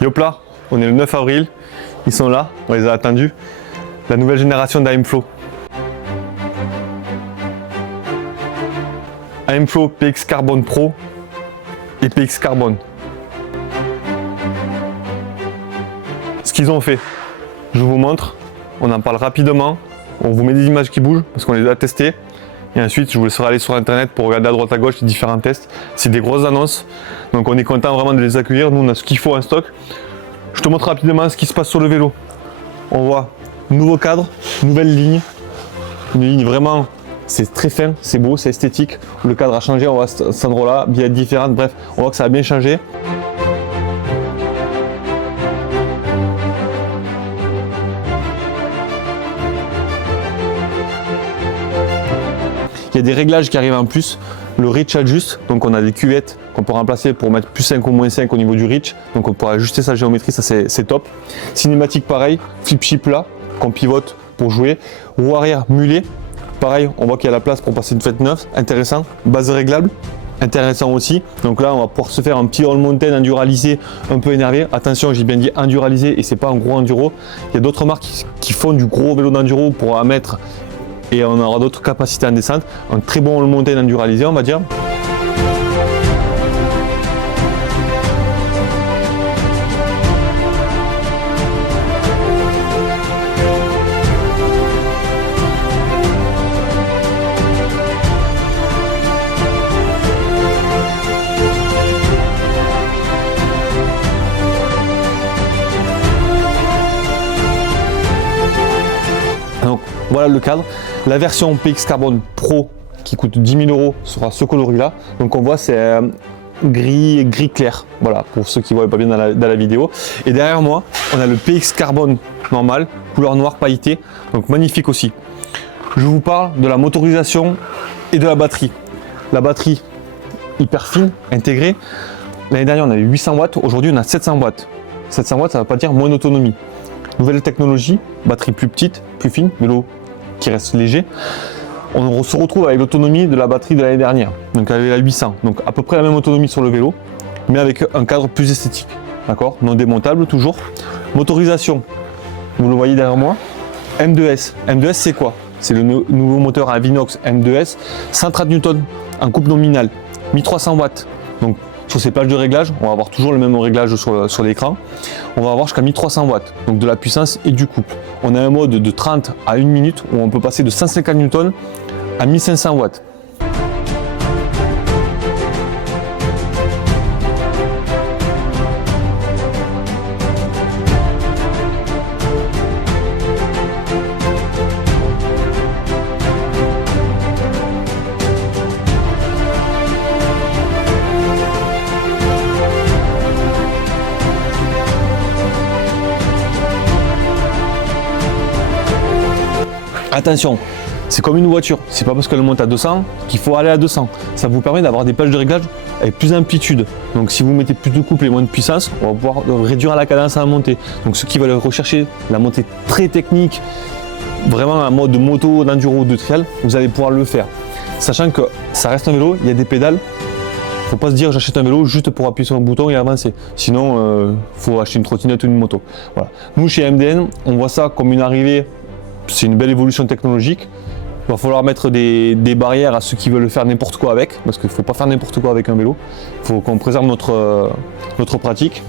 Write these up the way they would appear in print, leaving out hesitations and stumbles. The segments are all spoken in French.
Yopla, on est le 9 avril, ils sont là, on les a attendus. La nouvelle génération d'AMFlow. AMFlow PX Carbon Pro et PX Carbon. Ce qu'ils ont fait, je vous montre, on en parle rapidement, on vous met des images qui bougent parce qu'on les a testées. Et ensuite, je vous laisserai aller sur internet pour regarder à droite à gauche les différents tests. C'est des grosses annonces, donc on est content vraiment de les accueillir. Nous, on a ce qu'il faut en stock. Je te montre rapidement ce qui se passe sur le vélo. On voit nouveau cadre, nouvelle ligne. Une ligne vraiment, c'est très fin, c'est beau, c'est esthétique. Le cadre a changé, on voit cet endroit-là, bien différent. Bref, on voit que ça a bien changé. Il y a des réglages qui arrivent en plus, le reach adjust, donc on a des cuvettes qu'on peut remplacer pour mettre plus 5 ou moins 5 au niveau du reach, donc on pourra ajuster sa géométrie, ça c'est top. Cinématique pareil, flip chip là, qu'on pivote pour jouer, roue arrière mulet, pareil, on voit qu'il y a la place pour passer une fête neuve, intéressant, base réglable, intéressant aussi, donc là on va pouvoir se faire un petit all mountain enduralisé un peu énervé, attention j'ai bien dit enduralisé et c'est pas un gros enduro, il y a d'autres marques qui font du gros vélo d'enduro pour en mettre et on aura d'autres capacités en descente, un très bon montée enduralisé on va dire. Donc voilà le cadre. La version PX Carbon Pro qui coûte 10 000 € sera ce coloris là. Donc on voit c'est gris clair. Voilà pour ceux qui ne voient pas bien dans la vidéo. Et derrière moi on a le PX Carbon normal, couleur noire pailletée. Donc magnifique aussi. Je vous parle de la motorisation et de la batterie. La batterie hyper fine, intégrée. L'année dernière on avait 800 watts, aujourd'hui on a 700 watts. 700 watts ça ne veut pas dire moins d'autonomie. Nouvelle technologie, batterie plus petite, plus fine, vélo qui reste léger. On se retrouve avec l'autonomie de la batterie de l'année dernière, donc avec la 800, donc à peu près la même autonomie sur le vélo, mais avec un cadre plus esthétique, d'accord, non démontable toujours. Motorisation, vous le voyez derrière moi, M2S. M2S c'est quoi? C'est le nouveau moteur à Vinox M2S, 130 Newton en coupe nominale, 1300 watts. Donc sur ces plages de réglage, on va avoir toujours le même réglage sur l'écran. On va avoir jusqu'à 1300 watts, donc de la puissance et du couple. On a un mode de 30 à 1 minute où on peut passer de 150 Newton à 1500 watts. Attention, c'est comme une voiture, c'est pas parce qu'elle monte à 200 qu'il faut aller à 200. Ça vous permet d'avoir des plages de réglage avec plus d'amplitude. Donc si vous mettez plus de couple et moins de puissance, on va pouvoir réduire la cadence à la montée. Donc ceux qui veulent rechercher la montée très technique, vraiment en mode moto, d'enduro, de trail, vous allez pouvoir le faire. Sachant que ça reste un vélo, il y a des pédales. Faut pas se dire j'achète un vélo juste pour appuyer sur un bouton et avancer. Sinon, faut acheter une trottinette ou une moto. Voilà. Nous chez MDN, on voit ça comme une arrivée. C'est une belle évolution technologique. Il va falloir mettre des barrières à ceux qui veulent faire n'importe quoi avec, parce qu'il ne faut pas faire n'importe quoi avec un vélo. Il faut qu'on préserve notre pratique.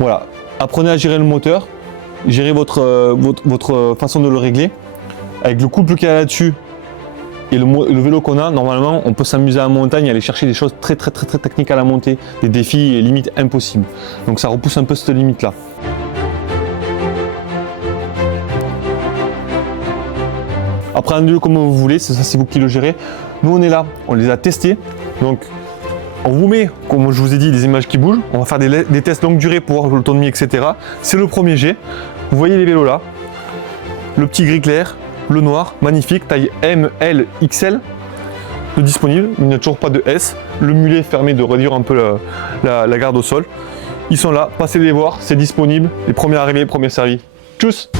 Voilà, apprenez à gérer le moteur, gérez votre façon de le régler. Avec le couple qu'il y a là-dessus et le vélo qu'on a, normalement, on peut s'amuser en montagne et aller chercher des choses très techniques à la montée, des défis et limites impossibles. Donc ça repousse un peu cette limite-là. Apprenez-le comme vous voulez, ça c'est vous qui le gérez. Nous on est là, on les a testés. Donc on vous met, comme je vous ai dit, des images qui bougent. On va faire des tests longue durée pour voir l'autonomie, etc. C'est le premier jet. Vous voyez les vélos là, le petit gris clair, le noir, magnifique, taille M, L, XL, de disponible, il n'y a toujours pas de S, le mulet permet de réduire un peu la garde au sol. Ils sont là, passez les voir, c'est disponible, les premiers arrivés, les premiers servis. Tchuss!